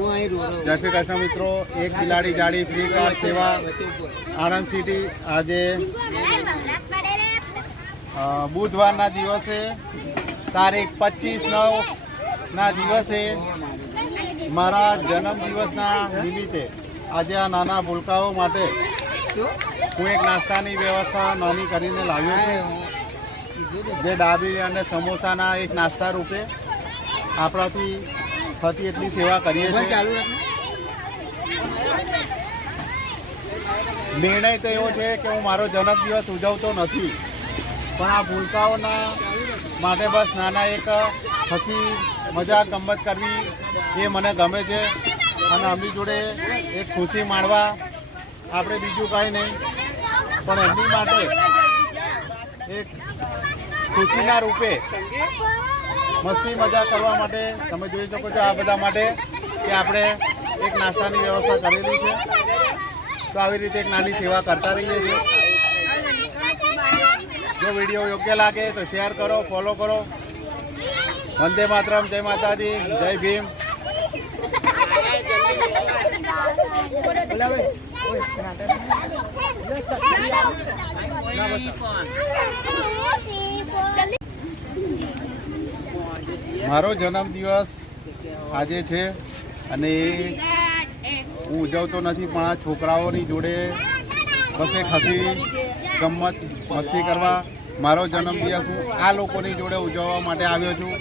જય શ્રી કૃષ્ણ મિત્રો, એક બિલાડી જાડી ફ્રી કાર સેવા આણંદ સિટી આજે બુધવારના દિવસે તારીખ 25/9ના દિવસે મારા જન્મદિવસના નિમિત્તે આજે આ નાના ભૂલકાઓ માટે હું એક નાસ્તાની વ્યવસ્થા નાની કરીને લાવ્યો છું, જે ડાબી અને સમોસાના એક નાસ્તા રૂપે આપણાથી થતી એટલી સેવા કરીએ છીએ. નિર્ણય તો એવો છે કે હું મારો જન્મદિવસ ઉજવતો નથી, પણ આ ભૂલકાઓના માટે બસ નાના એક હસી મજાક ગમત કરવી એ મને ગમે છે. અને એમની જોડે એક ખુશી માણવા આપણે બીજું કાંઈ નહીં, પણ એમની માટે એક ખુશીના રૂપે મસ્તી મજા કરવા માટે તમે જોઈ શકો છો આ બધા માટે કે આપણે એક નાસ્તાની વ્યવસ્થા કરેલી છે. તો આવી રીતે એક નાની સેવા કરતા રહીએ છીએ. જો વિડીયો યોગ્ય લાગે તો શેર કરો, ફોલો કરો. વંદે માતરમ, જય માતાજી, જય ભીમ. મારો જન્મદિવસ આજે છે અને હું ઉજવતો નથી, પણ આ છોકરાઓની જોડે બસ એક હસી ગમત મસ્તી કરવા મારો જન્મદિવસ હું આ લોકોની જોડે ઉજવવા માટે આવ્યો છું,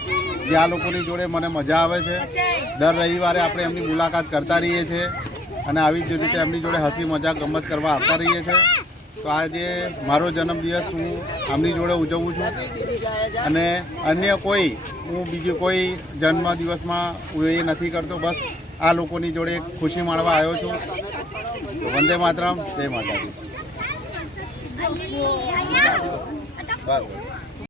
જે આ લોકોની જોડે મને મજા આવે છે. દર રવિવારે આપણે એમની મુલાકાત કરતા રહીએ છીએ અને આવી જ રીતે એમની જોડે હસી મજાક ગમત કરવા આવતા રહીએ છીએ. તો આજે મારો જન્મદિવસ હું આમની જોડે ઉજવું છું અને અન્ય કોઈ હું બીજું કોઈ જન્મદિવસમાં એ નથી કરતો. બસ આ લોકોની જોડે ખુશી માણવા આવ્યો છું. વંદે માતરમ, જય માતાજી. બસ.